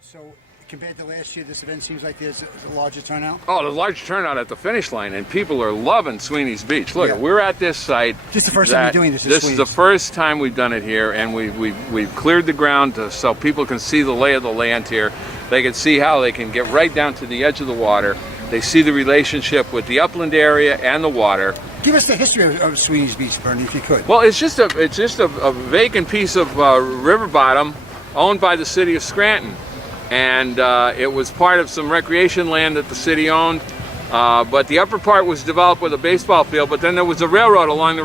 So compared to last year, this event seems like there's a larger turnout? Oh, there's a large turnout at the finish line, and people are loving Sweeney's Beach. Look, Yeah. we're at this site. This is the first time you're doing this at This is the Sweeney's. first time we've done it here, and we've cleared the ground so people can see the lay of the land here. They can see how they can get right down to the edge of the water. They see the relationship with the upland area and the water. Give us the history of Sweeney's Beach, Bernie, if you could. Well, it's just a vacant piece of river bottom owned by the city of Scranton, and it was part of some recreation land that the city owned. But the upper part was developed with a baseball field. But then there was a railroad along the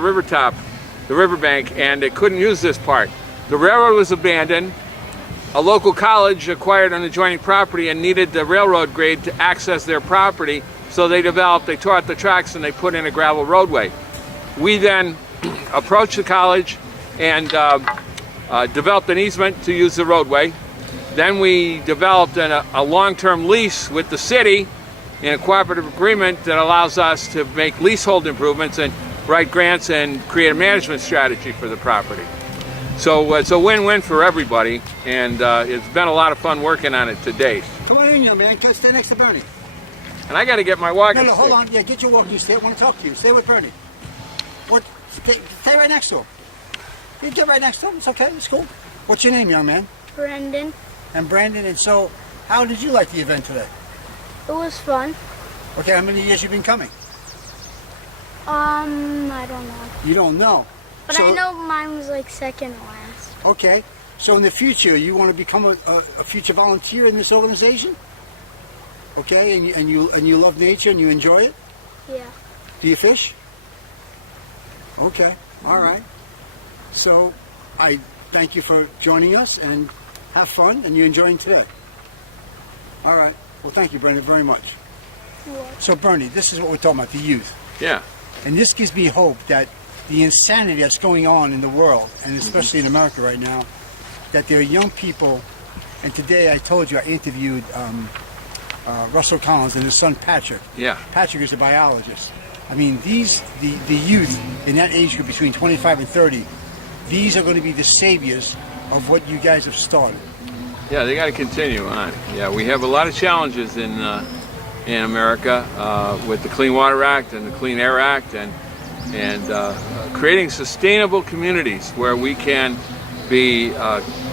riverbank, and they couldn't use this part. The railroad was abandoned. A local college acquired an adjoining property and needed the railroad grade to access their property, so they tore out the tracks and they put in a gravel roadway. We then approached the college and developed an easement to use the roadway. Then we developed a long-term lease with the city in a cooperative agreement that allows us to make leasehold improvements and write grants and create a management strategy for the property. So it's a win-win for everybody, and it's been a lot of fun working on it to date. Come on in, young man. Stay next to Bernie. And I got to get my walking No, stick. hold on. Yeah, get your walking stick. I want to talk to you. Stay with Bernie. Stay right next to him. You get right next to him. It's okay. It's cool. What's your name, young man? Brendan. And Brandon. And so, how did you like the event today? It was fun. Okay, how many years you been coming? I don't know. You don't know. But So- I know mine was like second last. Okay. So in the future, you want to become a future volunteer in this organization? Okay, and you love nature and you enjoy it? Yeah. Do you fish? Okay. All right. So I thank you for joining us and have fun, and you're enjoying today. All right. Well, thank you, Brendan, very much. You're welcome. So, Bernie, this is what we're talking about, the youth. Yeah. And this gives me hope that the insanity that's going on in the world, and especially in America right now, that there are young people, and today I told you I interviewed Russell Collins and his son Patrick. Yeah. Patrick is a biologist. I mean, the youth in that age group between 25 and 30, these are going to be the saviors of what you guys have started. Yeah, they got to continue on. Yeah, we have a lot of challenges in America with the Clean Water Act and the Clean Air Act, and creating sustainable communities where we can be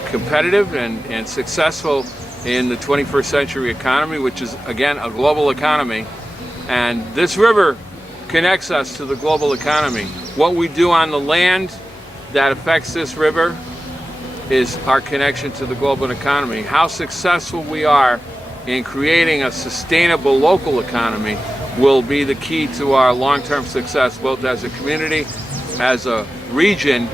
competitive and successful in the 21st century economy, which is, again, a global economy. And this river connects us to the global economy. What we do on the land that affects this river is our connection to the global economy. How successful we are in creating a sustainable local economy will be the key to our long-term success, both as a community, as a region,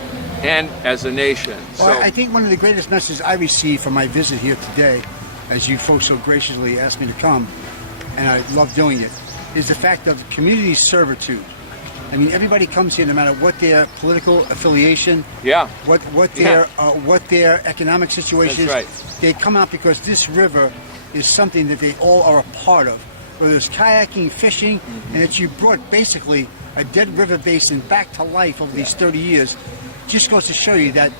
and as a nation. Well, I think one of the greatest messages I received from my visit here today, as you folks so graciously asked me to come, and I love doing it, is the fact of community servitude. I mean, everybody comes here no matter what their political affiliation, Yeah. what their economic situation is. That's right. They come out because this river is something that they all are a part of. Whether it's kayaking, fishing, and that you brought basically a dead river basin back to life over these 30 years, just goes to show you that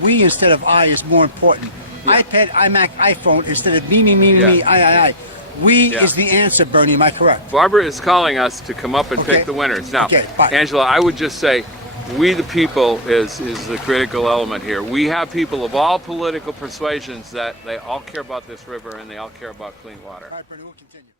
we instead of I is more important. Yeah. iPad, iMac, iPhone instead of me, I. We Yeah. is the answer, Bernie. Am I correct? Barbara is calling us to come up and Okay. pick the winners. Now, Okay, bye. Angela, I would just say, we the people is the critical element here. We have people of all political persuasions that they all care about this river and they all care about clean water. All right, Bernie, we'll continue.